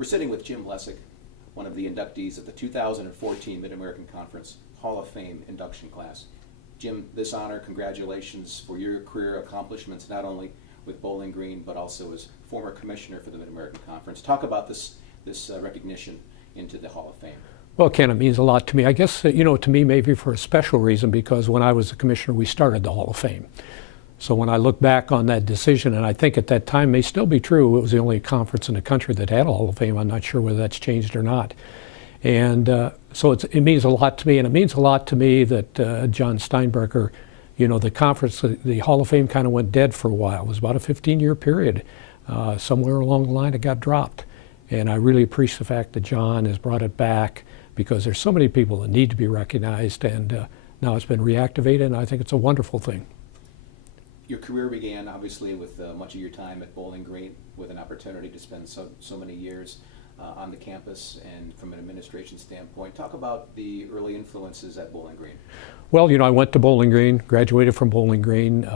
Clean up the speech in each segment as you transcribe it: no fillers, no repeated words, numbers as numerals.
We're sitting with Jim Lessig, one of the inductees of the 2014 Mid-American Conference Hall of Fame induction class. Jim, this honor, congratulations for your career accomplishments, not only with Bowling Green, but also as former commissioner for the Mid-American Conference. Talk about this recognition into the Hall of Fame. Well, Ken, it means a lot to me. I guess, to me, maybe for a special reason, because when I was a commissioner, we started the Hall of Fame. So when I look back on that decision, and I think at that time may still be true, it was the only conference in the country that had a Hall of Fame. I'm not sure whether that's changed or not. And so it means a lot to me, and it means a lot to me that John Steinbrecher, the conference, the Hall of Fame kind of went dead for a while. It was about a 15-year period. Somewhere along the line it got dropped. And I really appreciate the fact that John has brought it back, because there's so many people that need to be recognized, and now it's been reactivated, and I think it's a wonderful thing. Your career began, obviously, with much of your time at Bowling Green, with an opportunity to spend so many years on the campus and from an administration standpoint. Talk about the early influences at Bowling Green. Well, I went to Bowling Green, graduated from Bowling Green,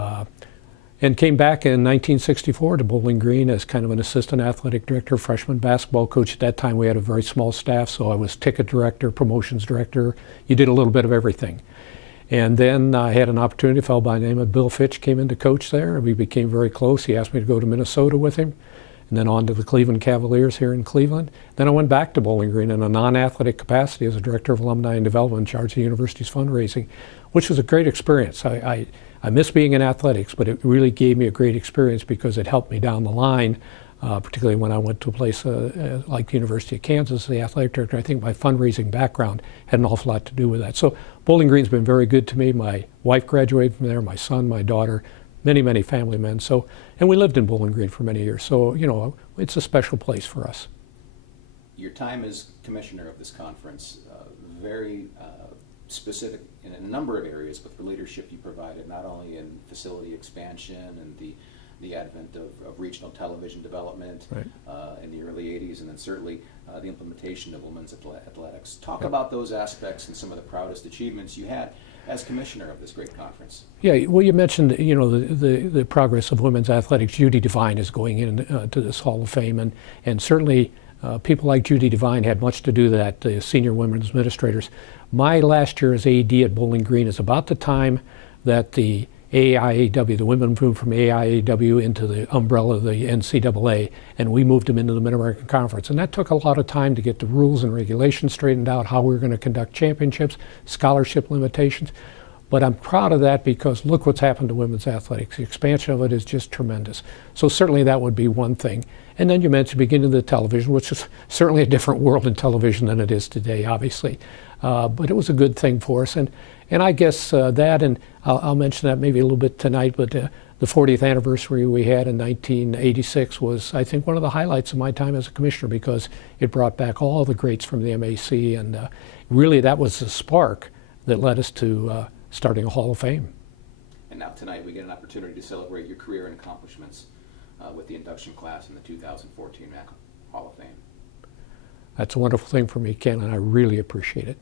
and came back in 1964 to Bowling Green as kind of an assistant athletic director, freshman basketball coach. At that time, we had a very small staff, so I was ticket director, promotions director. You did a little bit of everything. And then I had an opportunity, a fellow by the name of Bill Fitch came in to coach there, and we became very close. He asked me to go to Minnesota with him, and then on to the Cleveland Cavaliers here in Cleveland. Then I went back to Bowling Green in a non-athletic capacity as a director of alumni and development in charge of the university's fundraising, which was a great experience. I miss being in athletics, but it really gave me a great experience because it helped me down the line, particularly when I went to a place like the University of Kansas, the athletic director. I think my fundraising background had an awful lot to do with that. So Bowling Green's been very good to me. My wife graduated from there, my son, my daughter, many, many family men. So, and we lived in Bowling Green for many years. So, it's a special place for us. Your time as commissioner of this conference, very specific in a number of areas with the leadership you provided, not only in facility expansion and the advent of regional television development right. In the early 80s, and then certainly the implementation of women's athletics. Talk about those aspects and some of the proudest achievements you had as commissioner of this great conference. Yeah, well, you mentioned the progress of women's athletics. Judy Devine is going into this Hall of Fame, and certainly people like Judy Devine had much to do with that, the senior women's administrators. My last year as AD at Bowling Green is about the time that the AIAW, the women moved from AIAW into the umbrella of the NCAA, and we moved them into the Mid-American Conference. And that took a lot of time to get the rules and regulations straightened out, how we were going to conduct championships, scholarship limitations. But I'm proud of that because look what's happened to women's athletics. The expansion of it is just tremendous. So certainly that would be one thing. And then you mentioned beginning of the television, which is certainly a different world in television than it is today, obviously. But it was a good thing for us. And I guess that, and I'll mention that maybe a little bit tonight, but the 40th anniversary we had in 1986 was, I think, one of the highlights of my time as a commissioner because it brought back all the greats from the MAC, and really that was the spark that led us to starting a Hall of Fame. And now tonight we get an opportunity to celebrate your career and accomplishments with the induction class in the 2014 Hall of Fame. That's a wonderful thing for me, Ken, and I really appreciate it.